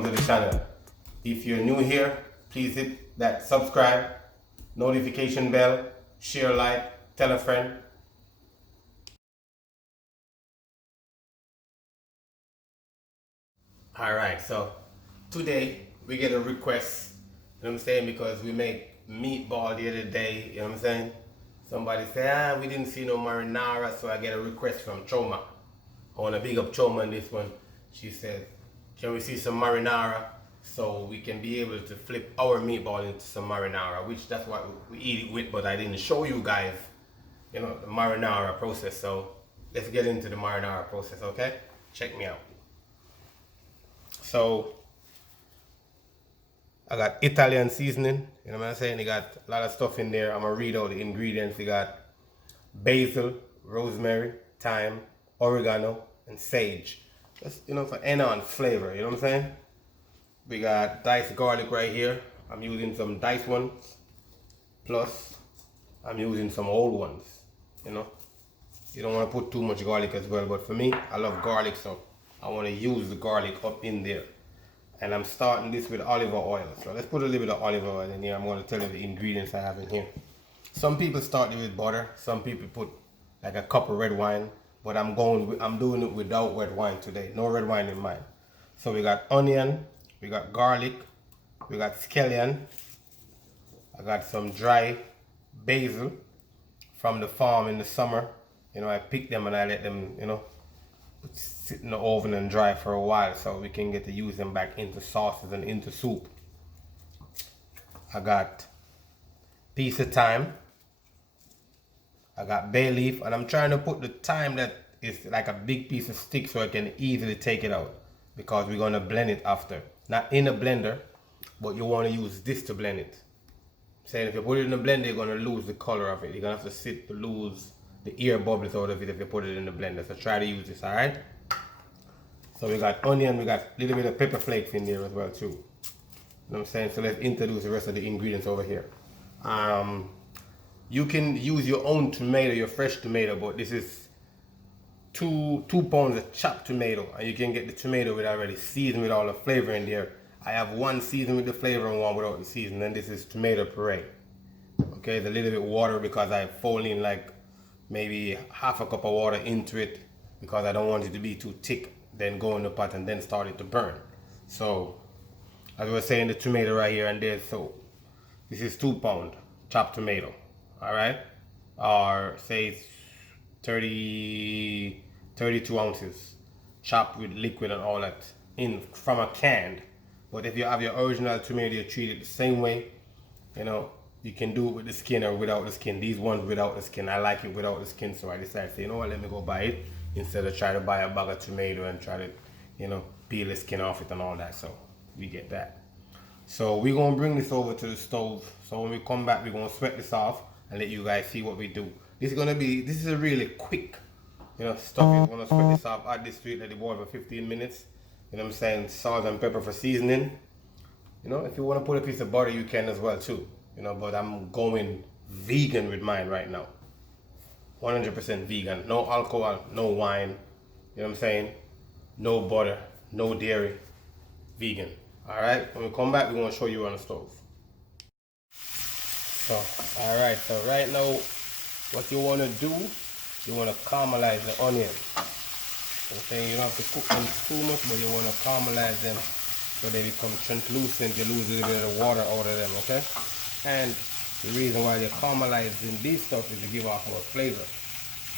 welcome to the channel. If you're new here, please hit that subscribe, notification bell, share, like, tell a friend. Alright, so today we get a request, you know what I'm saying, because we make meatball the other day, you know what I'm saying. Somebody said, we didn't see no marinara, so I get a request from Choma. I want to big up Choma on this one. She said, can we see some marinara so we can be able to flip our meatball into some marinara, which that's what we eat it with, but I didn't show you guys, you know, the marinara process. So let's get into the marinara process, okay? Check me out. So I got Italian seasoning, you know what I'm saying? They got a lot of stuff in there. I'm gonna read out the ingredients. They got basil, rosemary, thyme, oregano, and sage. Just, you know, for enhance flavor, you know what I'm saying? We got diced garlic right here. I'm using some diced ones, plus I'm using some old ones, you know. You don't want to put too much garlic as well, but for me, I love garlic, so I want to use the garlic up in there. And I'm starting this with olive oil. So let's put a little bit of olive oil in here. I'm going to tell you the ingredients I have in here. Some people start it with butter. Some people put like a cup of red wine. But I'm doing it without red wine today. No red wine in mine. So we got onion, we got garlic, we got scallion. I got some dry basil from the farm in the summer. You know, I pick them and I let them, you know, sit in the oven and dry for a while so we can get to use them back into sauces and into soup. I got piece of thyme. I got bay leaf, and I'm trying to put the thyme that is like a big piece of stick so I can easily take it out, because we're going to blend it after. Not in a blender, but you want to use this to blend it. Saying if you put it in the blender, you're going to lose the color of it. You're going to have to sit to lose the air bubbles out of it if you put it in the blender. So try to use this, alright? So we got onion, we got a little bit of pepper flakes in there as well too. You know what I'm saying? So let's introduce the rest of the ingredients over here. You can use your own tomato, your fresh tomato, but this is two pounds of chopped tomato, and you can get the tomato with already seasoned with all the flavor in there. I have one seasoned with the flavor and one without the seasoning, and this is tomato puree. Okay, it's a little bit water because I fold in like maybe half a cup of water into it because I don't want it to be too thick, then go in the pot and then start it to burn. So as we were saying, the tomato right here and there, so this is 2 pound chopped tomato. All right, or say it's 32 ounces chopped with liquid and all that in from a can. But if you have your original tomato, you treat it the same way. You know, you can do it with the skin or without the skin. These ones without the skin, I like it without the skin, so I decided to say, you know what, let me go buy it instead of try to buy a bag of tomato and try to, you know, peel the skin off it and all that. So we get that. So we're gonna bring this over to the stove. So when we come back, we're gonna sweat this off and let you guys see what we do. This is a really quick, you know, stuff. You're gonna sweat this off, add this to it, let it boil for 15 minutes. You know what I'm saying? Salt and pepper for seasoning. You know, if you want to put a piece of butter, you can as well too. You know, but I'm going vegan with mine right now. 100% vegan. No alcohol, no wine. You know what I'm saying? No butter, no dairy. Vegan. Alright, when we come back, we're going to show you on the stove. So, alright, so right now, what you want to do, you want to caramelize the onions. I'm saying you don't have to cook them too much, but you want to caramelize them so they become translucent. You lose a little bit of water out of them, okay? And the reason why you're caramelizing these stuff is to give off more flavor.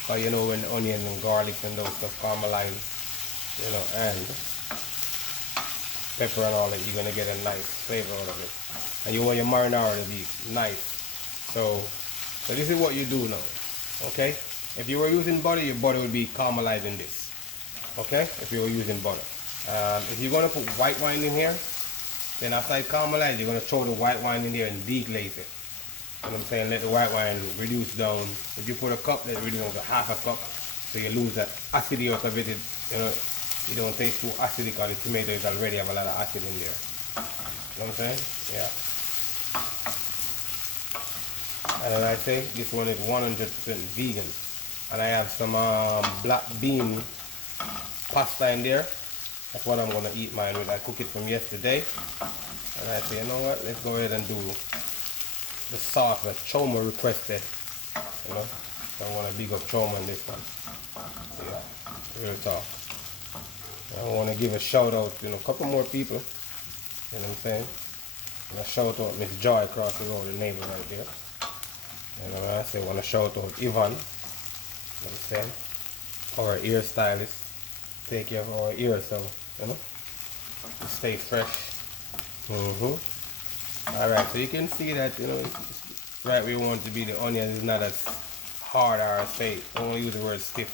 Because you know when the onion and garlic and those stuff caramelize, you know, and pepper and all that, you're going to get a nice flavor out of it. And you want your marinara to be nice. So this is what you do now, okay? If you were using butter, your butter would be caramelizing this, okay? If you were using butter. If you're going to put white wine in here, then after it caramelizes, you're going to throw the white wine in there and deglaze it. You know what I'm saying? Let the white wine reduce down. If you put a cup, let it reduce down to half a cup, so you lose that acidity out of it. You know, you don't taste too acidic because the tomatoes already have a lot of acid in there. You know what I'm saying? Yeah. And as I say, this one is 100% vegan. And I have some black bean pasta in there. That's what I'm gonna eat mine with. I cook it from yesterday. And I say, you know what, let's go ahead and do the sauce that Choma requested. You know, so I want to big up Choma on this one. Yeah, real talk. I want to give a shout out, you know, a couple more people. You know what I'm saying? And I shout out Miss Joy across the road, the neighbor right there. You know, I say, I want to shout out Yvonne. You know what I'm saying? Our ear stylist. Take care of our ears, so, you know, to stay fresh. Alright, so you can see that, you know, it's right where you want it to be. The onion is not as hard, or I say, I don't use the word stiff,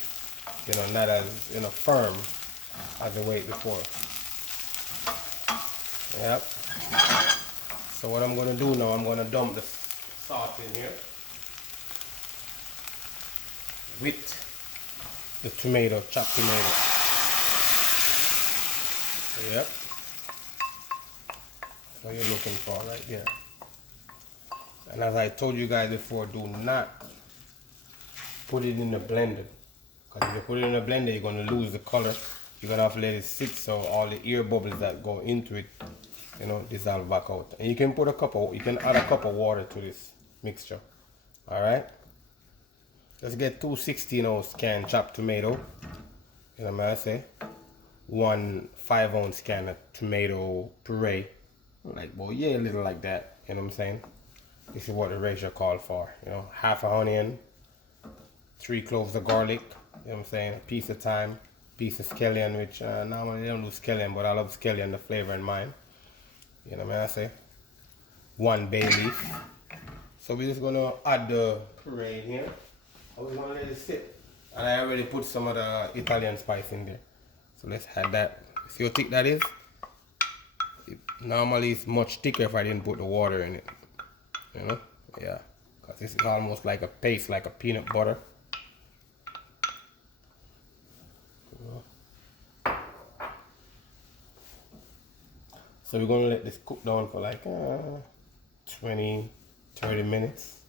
you know, not as, you know, firm as the weight before. Yep. So what I'm going to do now, I'm going to dump the sauce in here with the tomato, chopped tomato. Yep. What you're looking for right there. And as I told you guys before, do not put it in the blender, because if you put it in the blender, you're going to lose the color. You're going to have to let it sit so all the air bubbles that go into it, you know, dissolve back out. And you can put you can add a cup of water to this mixture. Alright, let's get 2 16-ounce can chopped tomato, you know what I say, 1 5-ounce can of tomato puree, like, well, yeah, a little like that, you know what I'm saying. This is what the ratio called for, you know, half an onion, 3 cloves of garlic, you know what I'm saying, a piece of thyme, piece of scallion, which normally they don't do scallion, but I love scallion, the flavor in mine, you know what I say, 1 bay leaf. So we're just gonna add the puree in here, and we're gonna let it sit. And I already put some of the Italian spice in there, so let's add that. See how thick that is? Normally it's much thicker if I didn't put the water in it, you know. Yeah, because this is almost like a paste, like a peanut butter. So we're gonna let this cook down for like 20-30 minutes,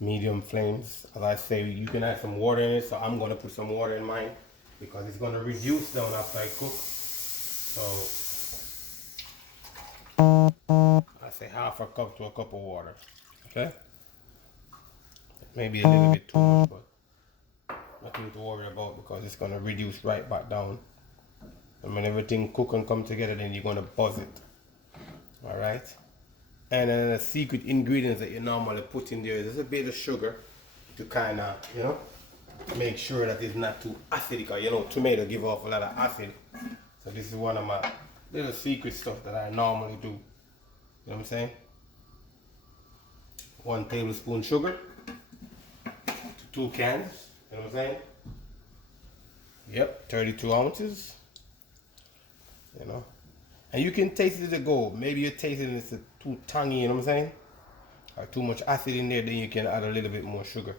medium flames. As I say, you can add some water in it, so I'm gonna put some water in mine because it's gonna reduce down after I cook. So I say half a cup to a cup of water. Okay, maybe a little bit too much, but nothing to worry about because it's gonna reduce right back down. And when everything cook and come together, then you're gonna buzz it. All right. And then the secret ingredients that you normally put in there is a bit of sugar to kind of, you know, make sure that it's not too acidic, because you know tomato give off a lot of acid. So this is one of my little secret stuff that I normally do. You know what I'm saying? 1 tablespoon sugar to 2 cans. You know what I'm saying? Yep, 32 ounces. You know, and you can taste it as it go. Maybe you're tasting it's too tangy, you know what I'm saying, or too much acid in there, then you can add a little bit more sugar,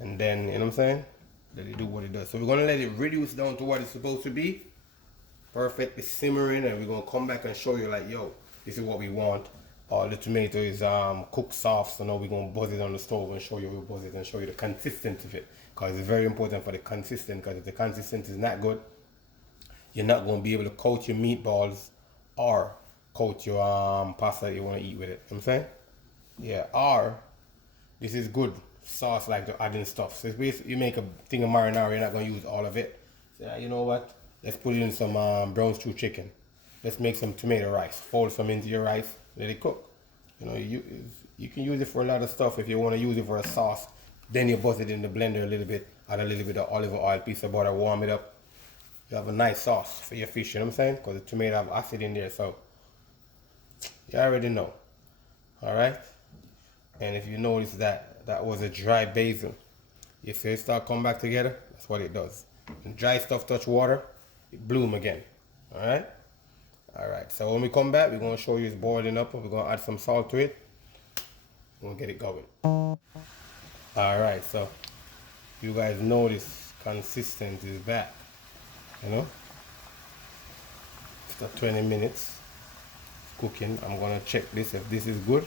and then, you know what I'm saying, let it do what it does. So we're gonna let it reduce down to what it's supposed to be, perfectly simmering, and we're gonna come back and show you like, yo, this is what we want. The tomato is cooked soft, so now we're gonna buzz it on the stove and show you, we'll buzz it and show you the consistency of it, because it's very important for the consistency, because if the consistency is not good, you're not going to be able to coat your meatballs or coat your pasta that you want to eat with it. You know what I'm saying? Yeah, or this is good sauce like to add in stuff. So it's basically, you make a thing of marinara, you're not going to use all of it. So yeah, you know what? Let's put in some brown stew chicken. Let's make some tomato rice. Fold some into your rice, let it cook. You know, you can use it for a lot of stuff. If you want to use it for a sauce, then you buzz it in the blender a little bit, add a little bit of olive oil, piece of butter, warm it up. You have a nice sauce for your fish, you know what I'm saying? Because the tomato have acid in there, so you already know. Alright? And if you notice that was a dry basil. You see it start coming back together? That's what it does. When dry stuff touch water, it bloom again. Alright? Alright, so when we come back, we're going to show you it's boiling up, and we're going to add some salt to it. We're going to get it going. Alright, so you guys notice consistency is back. You know, after 20 minutes cooking, I'm gonna check this if this is good.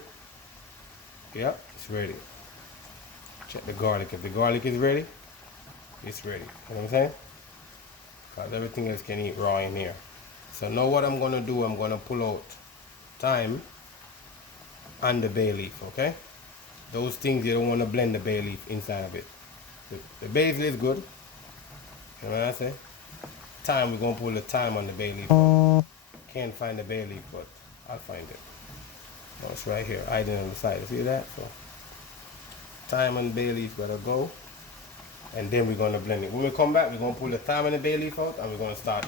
Yeah, it's ready. Check the garlic. If the garlic is ready, it's ready. You know what I'm saying? Because everything else can eat raw in here. So now what I'm gonna do, I'm gonna pull out thyme and the bay leaf, okay? Those things you don't want to blend the bay leaf inside of it. The basil is good. You know what I say? Thyme, we're gonna pull the thyme on the bay leaf out. Can't find the bay leaf, but I'll find it. Oh, it's right here, hiding on the side. See that? So thyme and bay leaf gotta go. And then we're gonna blend it. When we come back, we're gonna pull the thyme and the bay leaf out and we're gonna start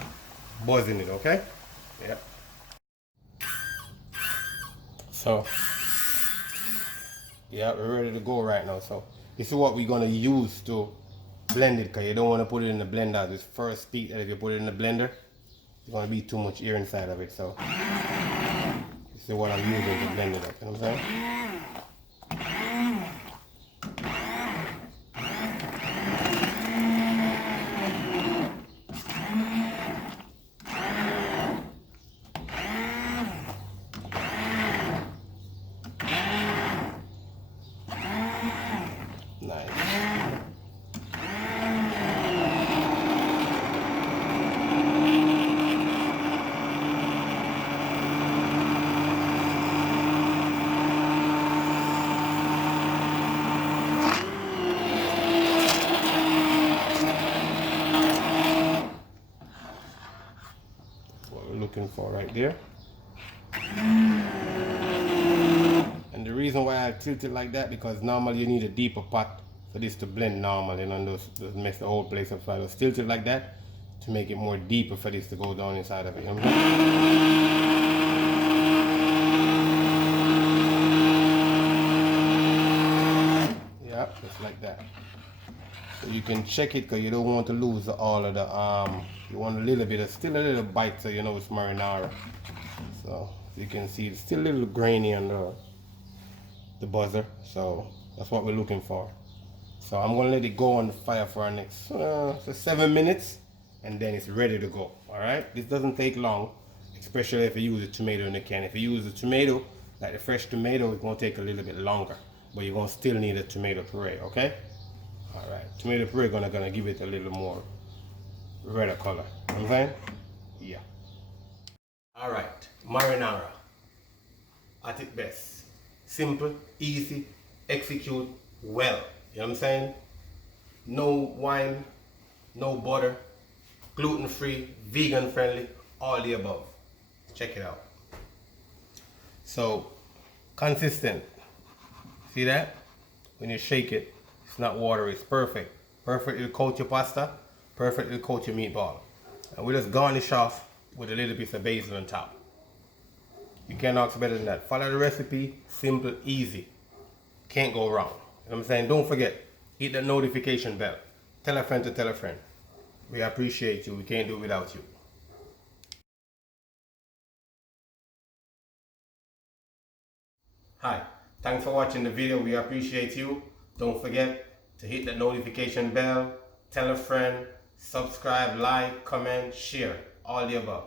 buzzing it, okay? Yep. So yeah, we're ready to go right now. So this is what we're gonna use to blend it, because you don't want to put it in the blender. This first beat that if you put it in the blender, there's gonna be too much air inside of it. So this is what I'm using to blend it up. You know what I'm saying? Nice. What we're looking for right there. And the reason why I tilt it like that, because normally you need a deeper pot for this to blend normally, and those mess the whole place up. So I was tilted like that to make it more deeper for this to go down inside of it. You know what I'm saying? Yeah, just like that. So you can check it, because you don't want to lose all of the you want a little bit of, still a little bite, so you know it's marinara. So you can see it's still a little grainy on the buzzer, so that's what we're looking for. So I'm gonna let it go on the fire for our next 7 minutes, and then it's ready to go. All right, this doesn't take long, especially if you use a tomato in the can. If you use a tomato, like the fresh tomato, it's gonna take a little bit longer, but you're gonna still need a tomato puree. Okay. All right, tomato puree gonna give it a little more redder color. You know what I'm saying? Yeah. All right, marinara at its best. Simple, easy, execute well. You know what I'm saying? No wine, no butter, gluten-free, vegan-friendly, all the above. Check it out. So, consistent. See that? When you shake it, it's not watery, it's perfect. Perfect to coat your pasta, perfect to coat your meatball. And we just garnish off with a little piece of basil on top. You can't ask better than that. Follow the recipe, simple, easy. Can't go wrong. You know what I'm saying? Don't forget, hit the notification bell. Tell a friend to tell a friend. We appreciate you. We can't do it without you. Hi, thanks for watching the video. We appreciate you. Don't forget to hit the notification bell, tell a friend, subscribe, like, comment, share, all the above.